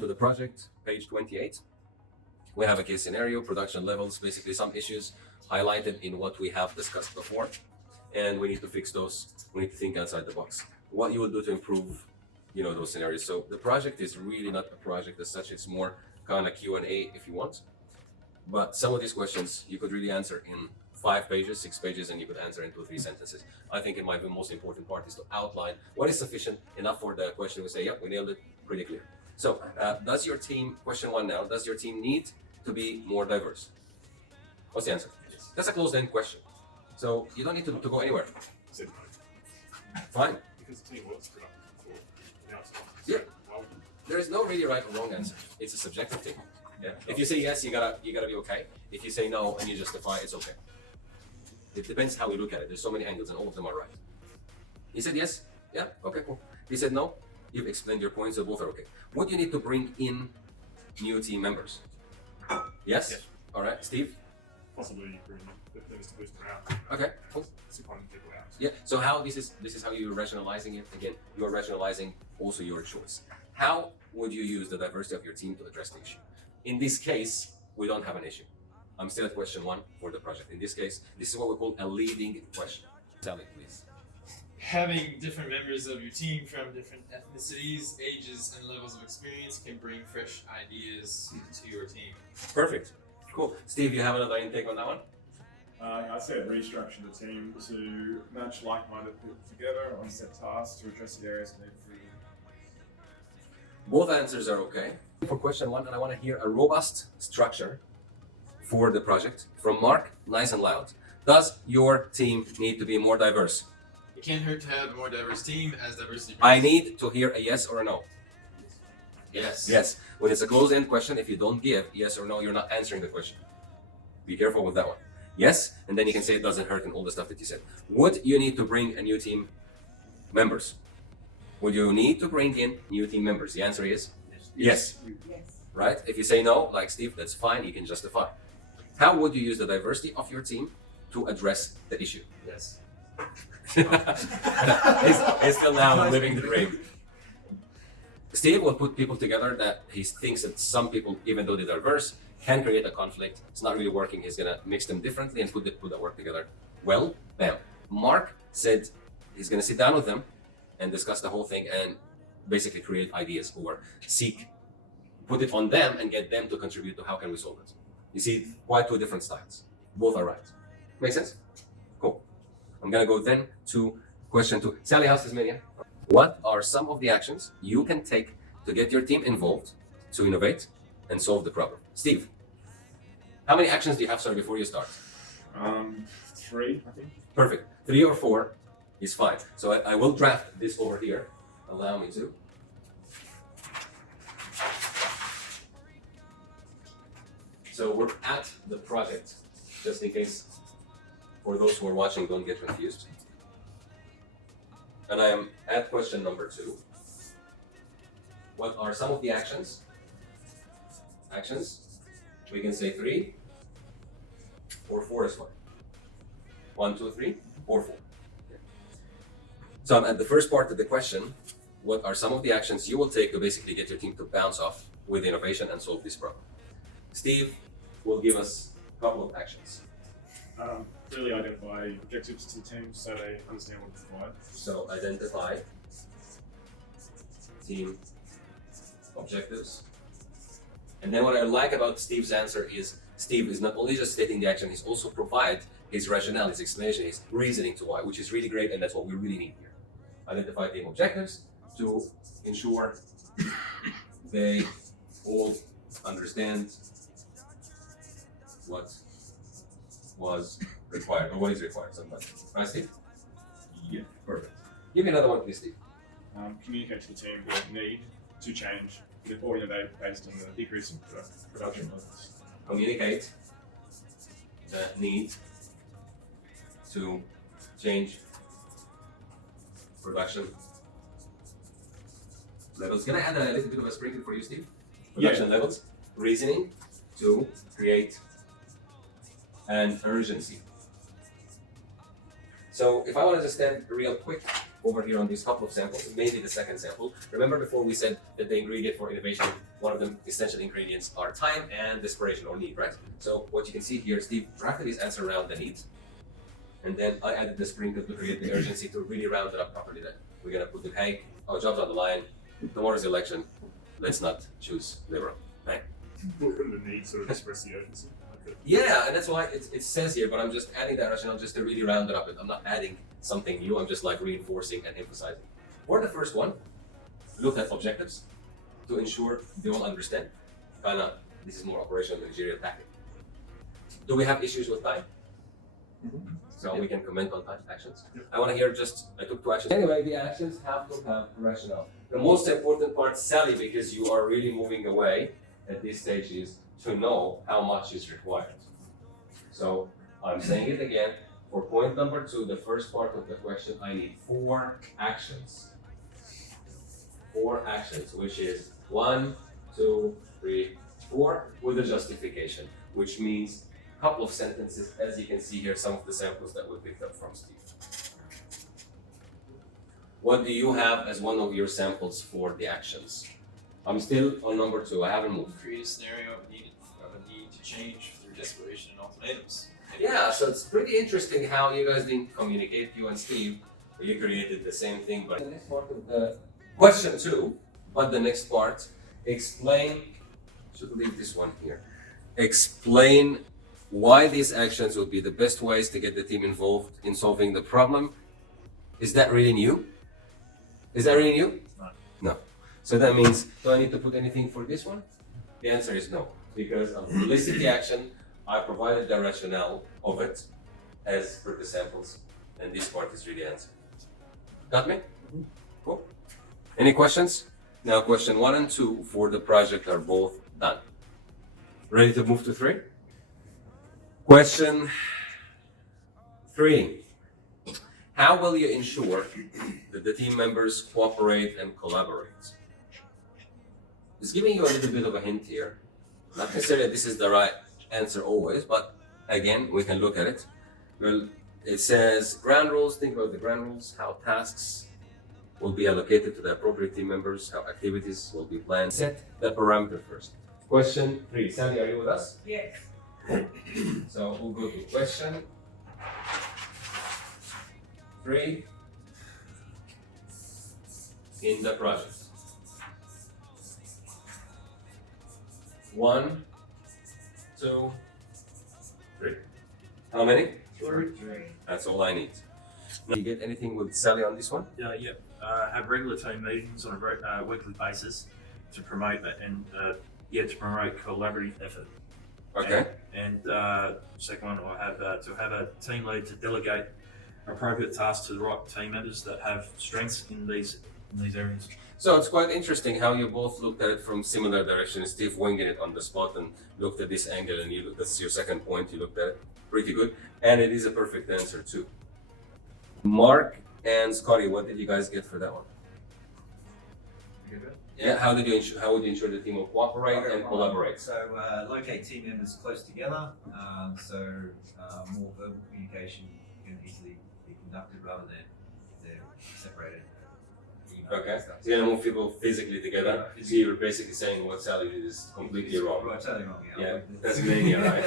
To the project, page 28. We have a case scenario, production levels, basically some issues highlighted in what we have discussed before, and we need to fix those. We need to think outside the box. What you will do to improve, those scenarios. So the project is really not a project as such. It's more kind of Q&A if you want. But some of these questions you could really answer in 5 pages, 6 pages, and you could answer in 2 or 3 sentences. I think it might be the most important part is to outline what is sufficient enough for the question. We say, yep, we nailed it, pretty clear. So does your team, question 1 now, does your team need to be more diverse? What's the answer? Yes. That's a closed-end question. So you don't need to go anywhere. Said no. Fine. Because the team was productive before. Now it's not. Yeah. Why would you? There is no really right or wrong answer. It's a subjective thing. Yeah. If you say yes, you gotta be okay. If you say no and you justify, it's okay. It depends how we look at it. There's so many angles and all of them are right. He said yes. Yeah. Okay. Cool. He said no. You've explained your points, so both are okay. Would you need to bring in new team members? Yes? Yes. All right. Steve? Possibly bring the things to boost morale. Okay. Cool. Seconding people out. Yeah. So how this is how you're rationalizing it. Again, you are rationalizing also your choice. How would you use the diversity of your team to address the issue? In this case, we don't have an issue. I'm still at question 1 for the project. In this case, this is what we call a leading question. Tell me, please. Having different members of your team from different ethnicities, ages, and levels of experience can bring fresh ideas to your team. Perfect. Cool. Steve, you have another intake on that one? I said restructure the team to match like-minded people together on set tasks to address the areas of need for improvement. Both answers are okay. For question 1, and I want to hear a robust structure for the project from Mark, nice and loud. Does your team need to be more diverse? It can't hurt to have a more diverse team as diversity I brings. need to hear a yes or a no. Yes. Yes. When it's a closed-end question, if you don't give yes or no, you're not answering the question. Be careful with that one. Yes, and then you can say it doesn't hurt and all the stuff that you said. Would you need to bring a new team members? Would you need to bring in new team members? The answer is yes. Right? If you say no, like Steve, that's fine. You can justify. How would you use the diversity of your team to address the issue? Yes. he's still now living the dream. Steve will put people together that he thinks that some people, even though they're diverse, can create a conflict. It's not really working. He's gonna mix them differently and put that work together. Well, bam. Mark said he's gonna sit down with them and discuss the whole thing and basically create ideas or put it on them and get them to contribute to how can we solve it. You see, quite 2 different styles. Both are right. Make sense? Cool. I'm gonna go then to question 2. Sally, how's Tasmania? What are some of the actions you can take to get your team involved to innovate and solve the problem? Steve, how many actions do you have, before you start? 3, I think. Perfect. 3 or 4 is fine. So I will draft this over here. Allow me to. So we're at the project, just in case for those who are watching don't get confused. And I am at question number 2. What are some of the actions? We can say 3 or 4 is fine. 1, 2, 3 or 4. Okay. So I'm at the first part of the question. What are some of the actions you will take to basically get your team to bounce off with innovation and solve this problem? Steve will give us a couple of actions. Really identify objectives to the team so they understand what it's provide. So identify team objectives. And then what I like about Steve's answer is Steve is not only just stating the action, he's also provide his rationale, his explanation, his reasoning to why, which is really great, and that's what we really need here. Identify team objectives to ensure they all understand what was required, or what is required sometimes. Right, Steve? Yeah. Perfect. Give me another one, please, Steve. Communicate to the team the need to change or innovate based on the decrease in production levels. Communicate the need to change production levels. Can I add a little bit of a sprinkle for you, Steve? Production levels, reasoning to create an urgency. So if I want to just stand real quick over here on these couple of samples, maybe the second sample. Remember before we said that the ingredient for innovation one of the essential ingredients are time and desperation or need, right? So what you can see here, Steve drafted his answer around the needs, and then I added the sprinkle to create the urgency to really round it up properly. Then we're gonna put the hey, our job's on the line, tomorrow's election, let's not choose Liberal. Right? The need sort of express the urgency. Okay. Yeah, and that's why it says here, but I'm just adding that rationale just to really round it up. I'm not adding something new, I'm just like reinforcing and emphasizing. For the first one, look at objectives to ensure they all understand. This is more operational managerial tactic. Do we have issues with time? So we can comment on time actions. Yep. I want to hear I took 2 actions. Anyway, the actions have to have rationale. The most important part, Sally, because you are really moving away at this stage, is to know how much is required. So I'm saying it again. For point number 2, the first part of the question, I need 4 actions. 4 actions, which is 1, 2, 3, 4, with a justification, which means a couple of sentences, as you can see here, some of the samples that we picked up from Steve. What do you have as one of your samples for the actions? I'm still on number 2, I haven't moved. Create a scenario of a need to change through desperation and ultimatums. Yeah, so it's pretty interesting how you guys didn't communicate, you and Steve. You created the same thing, but the next part of the question 2, but the next part, explain, should leave this one here. Explain why these actions would be the best ways to get the team involved in solving the problem. Is that really new? Is that really new? No. So that means, do I need to put anything for this one? The answer is no, because I've listed the action, I provided the rationale of it as per the samples, and this part is really answered. Got me? Cool. Any questions? Now question 1 and 2 for the project are both done. Ready to move to 3? Question 3. How will you ensure that the team members cooperate and collaborate? It's giving you a little bit of a hint here. Not necessarily this is the right answer always, but again, we can look at it. Well, it says ground rules, think about the ground rules, how tasks will be allocated to the appropriate team members, how activities will be planned. Set the parameter first. Question 3. Sally, are you with us? Yes. So we'll go to question 3 in the project. 1, 2, 3. How many? 3. That's all I need. Do you get anything with Sally on this one? Yep. Have regular team meetings on a weekly basis to promote that and to promote collaborative effort. Okay. And second one, I have to have a team lead to delegate appropriate tasks to the right team members that have strengths in these areas. So it's quite interesting how you both looked at it from similar directions. Steve winging it on the spot and looked at this angle, and that's your second point. You looked at it pretty good, and it is a perfect answer too. Mark and Scotty, what did you guys get for that one? Yeah, how would you ensure the team will cooperate and collaborate? So locate team members close together, more verbal communication can easily be conducted rather than if they're separated. Okay, so you're gonna move people physically together. So you're basically saying what Sally did is completely wrong. Right, totally wrong. Yeah, that's mania, right?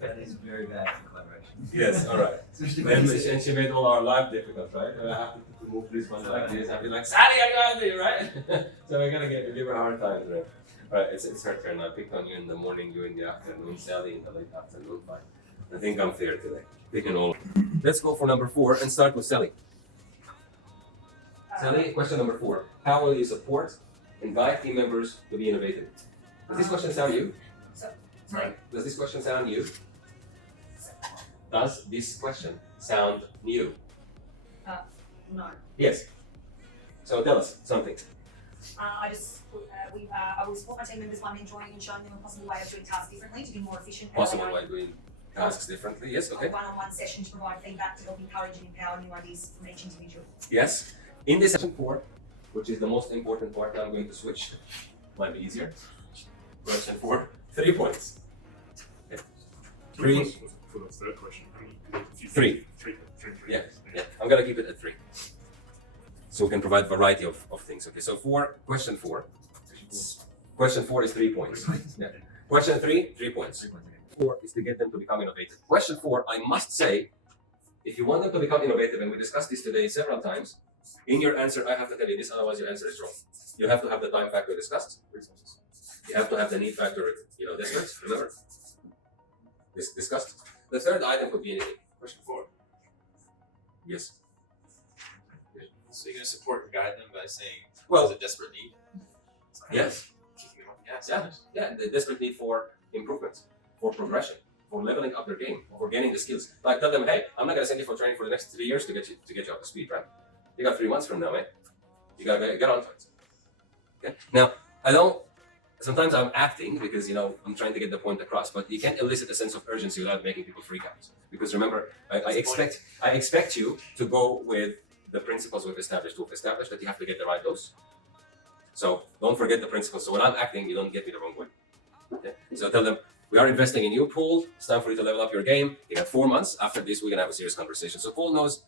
That is very bad for collaboration. Yes, all right. Especially when And she made all our life difficult, right? I have to move this one like this. I'll be like, Sally, I got you, right? So we're gonna give her a hard time, right? All right, it's her turn. I picked on you in the morning, you in the afternoon, Sally in the late afternoon. Fine. I think I'm fair today. Picking all. Let's go for number 4 and start with Sally. Sally, question number 4. How will you support and guide team members to be innovative? Does this question sound you? Sorry. Does this question sound you? Does this question sound new? No. Yes. So tell us something. I will support my team members by mentoring and showing them a possible way of doing tasks differently to be more efficient. Possible way of doing tasks differently. Yes, okay. A one-on-one session to provide feedback to help encourage and empower new ideas from each individual. Yes. In this section 4, which is the most important part, I'm going to switch. Might be easier. Question 4, 3 points. Okay. 3. For the third question. Three. Three. Yeah. I'm gonna keep it at 3. So we can provide variety of things. Okay, so question 4. Question 4 is 3 points. Yeah. Question 3, 3 points. 4 is to get them to become innovative. Question 4, I must say, if you want them to become innovative, and we discussed this today several times, in your answer, I have to tell you this, otherwise your answer is wrong. You have to have the time factor discussed. You have to have the need factor, discussed. Remember? Discussed. The third item could be anything. Question 4. Yes. So you're going to support and guide them by saying, Well, there's a desperate need? yes. Kicking them off the gas. Yeah, the desperate need for improvement, for progression, for leveling up their game, for gaining the skills. Like tell them, hey, I'm not gonna send you for training for the next 3 years to get you up to speed, right? You got 3 months from now, man. You gotta get on to it. Okay. Now, sometimes I'm acting because I'm trying to get the point across, but you can't elicit a sense of urgency without making people freak out. Because remember, I expect you to go with the principles we've established. We've established that you have to get the right dose. So don't forget the principles. So when I'm acting, you don't get me the wrong way. Okay? So tell them, we are investing in you, Paul. It's time for you to level up your game. You got 4 months. After this, we're going to have a serious conversation. So Paul knows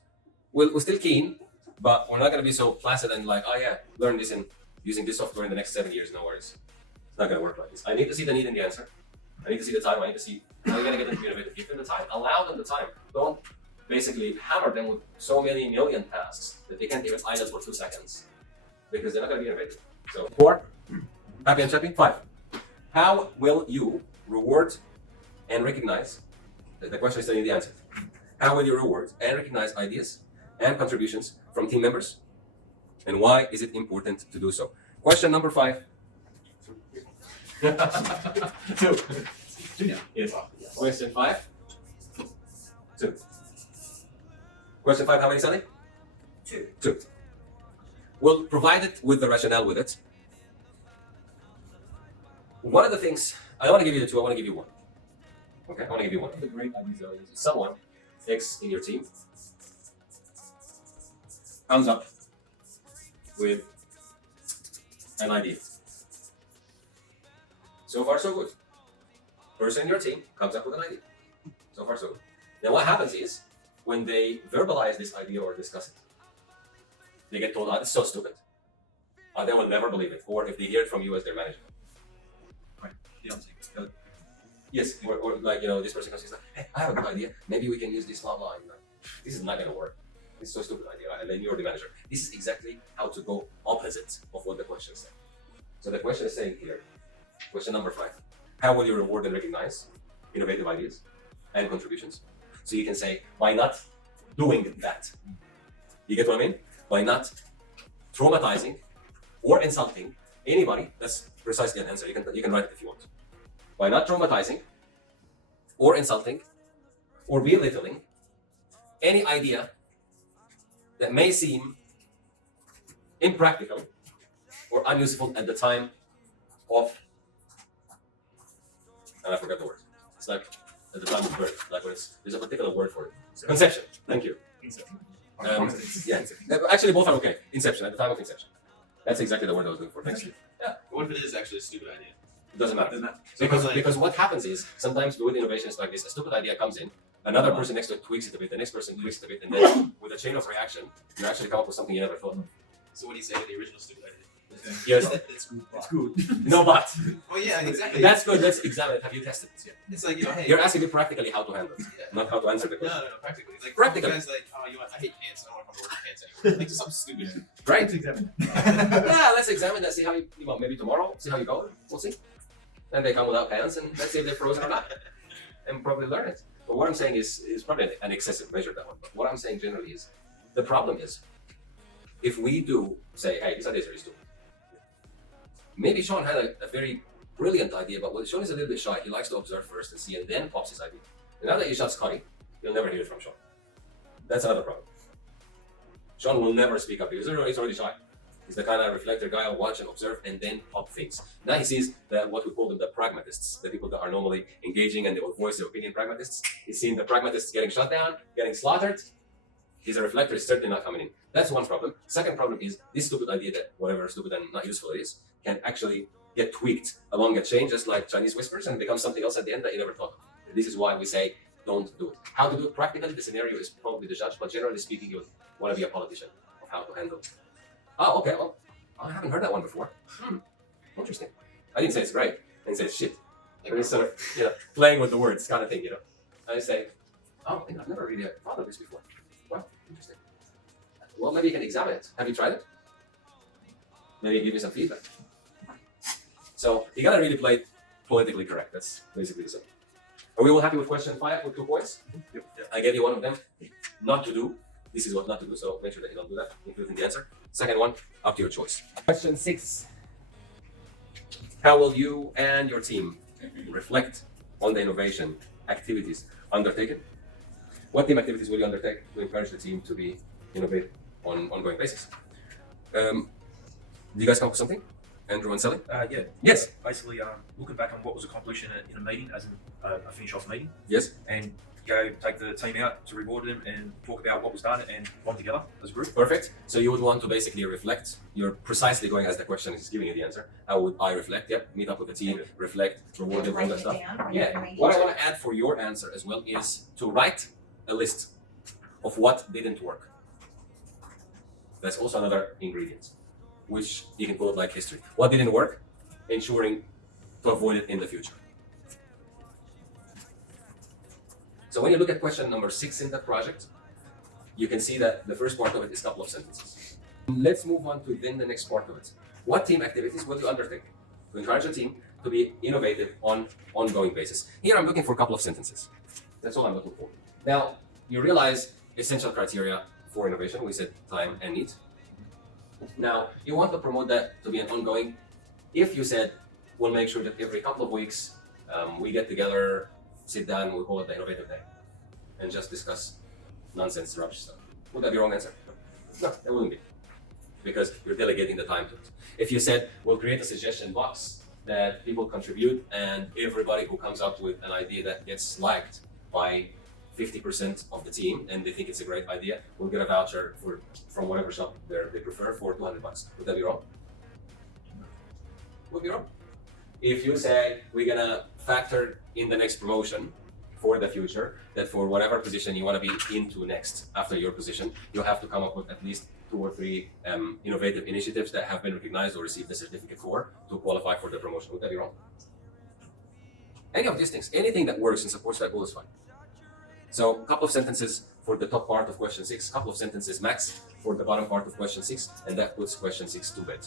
we're still keen, but we're not going to be so placid and like, oh yeah, learn this and using this software in the next 7 years. No worries. It's not going to work like this. I need to see the need in the answer. I need to see the time. I need to see how you're going to get them to be innovative. Give them the time. Allow them the time. Don't basically hammer them with so many million tasks that they can't even idle for 2 seconds because they're not going to be innovative. So 4, happy and happy. 5, how will you reward and recognize, the question is still in the answer. How will you reward and recognize ideas and contributions from team members? And why is it important to do so? Question number 5. 2. Yes. Question 5. 2. Question 5, how many, Sally? 2. We'll provide it with the rationale with it. One of the things, I don't want to give you the 2, I want to give you 1. Okay, I want to give you 1 of the great ideas is someone, X in your team, comes up with an idea. So far, so good. Person in your team comes up with an idea. So far, so good. Then what happens is, when they verbalize this idea or discuss it, they get told, this is so stupid. They will never believe it. Or if they hear it from you as their manager. Right. Yes, or like, this person comes and says, hey, I have a good idea. Maybe we can use this blah blah. This is not going to work. It's so stupid idea. And then you're the manager. This is exactly how to go opposite of what the question says. So the question is saying here, question number 5, how will you reward and recognize innovative ideas and contributions? So you can say, by not doing that. You get what I mean? By not traumatizing or insulting anybody. That's precisely an answer. You can write it if you want. By not traumatizing or insulting or belittling any idea that may seem impractical or unuseful at the time of, and I forgot the word. It's like at the time of birth, like when there's a particular word for it. Conception. Thank you. Inception. Yeah. Actually, both are okay. Inception, at the time of inception. That's exactly the word I was looking for. Thank you. Yeah. What if it is actually a stupid idea? It doesn't matter. So Because what happens is, sometimes with innovations like this, a stupid idea comes in, another person next to it tweaks it a bit, the next person tweaks it a bit, and then with a chain of reaction, you actually come up with something you never thought of. So what do you say with the original stupid idea? Yes. It's good. No, but. Well, yeah, exactly. That's good. Let's examine it. Have you tested it yet? It's like, hey. You're asking me practically how to handle it, Yeah. not how to answer the No, question. practically. It's like, Practically. You guys like, I hate pants. I don't want to come to work in pants anymore. Like, just something stupid. Right? Let's examine. Yeah, let's examine that, see how maybe tomorrow, see how you go. We'll see. And they come without pants, and let's see if they're frozen or not. And probably learn it. But what I'm saying is probably an excessive measure, that one. But what I'm saying generally is, the problem is, if we do say, hey, this idea is very stupid. Maybe Sean had a very brilliant idea, but Sean is a little bit shy. He likes to observe first and see, and then pops his idea. And now that you shot Scotty, you'll never hear it from Sean. That's another problem. Sean will never speak up because he's already shy. He's the kind of reflector guy who'll watch and observe and then pop things. Now he sees that what we call them the pragmatists, the people that are normally engaging and they will voice their opinion pragmatists. He's seen the pragmatists getting shut down, getting slaughtered. He's a reflector, is certainly not coming in. That's one problem. Second problem is this stupid idea that whatever stupid and not useful it is can actually get tweaked along a chain, just like Chinese whispers, and become something else at the end that you never thought of. This is why we say don't do it. How to do it practically, the scenario is probably the judge, but generally speaking, you want to be a politician of how to handle it. Oh, okay, well, I haven't heard that one before. Interesting. I didn't say it's great. I didn't say it's shit. I'm just sort of, playing with the words kind of thing, I say, oh, I've never really thought of this before. Wow, interesting. Well, maybe you can examine it. Have you tried it? Maybe give me some feedback. So you gotta really play politically correct. That's basically the same. Are we all happy with question 5 with 2 points? Yep. I gave you one of them. Not to do. This is what not to do, so make sure that you don't do that, including the answer. Second one, up to your choice. Question 6. How will you and your team reflect on the innovation activities undertaken? What team activities will you undertake to encourage the team to be innovative on an ongoing basis? Do you guys come up with something? Andrew and Sally? Yeah. Yes. Basically, looking back on what was accomplished in a meeting, as in a finish-off meeting, Yes. and go take the team out to reward them and talk about what was done and bond together as a group. Perfect. So you would want to basically reflect. You're precisely going as the question is giving you the answer. How would I reflect? Yep. Meet up with the team, reflect, reward them, all Write that it stuff. down when Yeah. you're meeting. What I want to add for your answer as well is to write a list of what didn't work. That's also another ingredient, which you can call it like history. What didn't work, ensuring to avoid it in the future. So when you look at question number 6 in the project, you can see that the first part of it is a couple of sentences. Let's move on to then the next part of it. What team activities will you undertake to encourage your team to be innovative on ongoing basis? Here I'm looking for a couple of sentences. That's all I'm looking for. Now, you realize essential criteria for innovation. We said time and need. Now, you want to promote that to be an ongoing. If you said, we'll make sure that every couple of weeks we get together, sit down, we call it the innovative day, and just discuss nonsense, rubbish stuff. Would that be a wrong answer? No, that wouldn't be, because you're delegating the time to it. If you said, we'll create a suggestion box that people contribute, and everybody who comes up with an idea that gets liked by 50% of the team, and they think it's a great idea, will get a voucher from whatever shop they prefer for $200. Would that be wrong? Would be wrong. If you say we're gonna factor in the next promotion for the future, that for whatever position you want to be into next after your position, you have to come up with at least 2 or 3 innovative initiatives that have been recognized or received a certificate for to qualify for the promotion. Would that be wrong? Any of these things, anything that works and supports that goal is fine. So a couple of sentences for the top part of question 6, a couple of sentences max for the bottom part of question 6, and that puts question 6 to bed.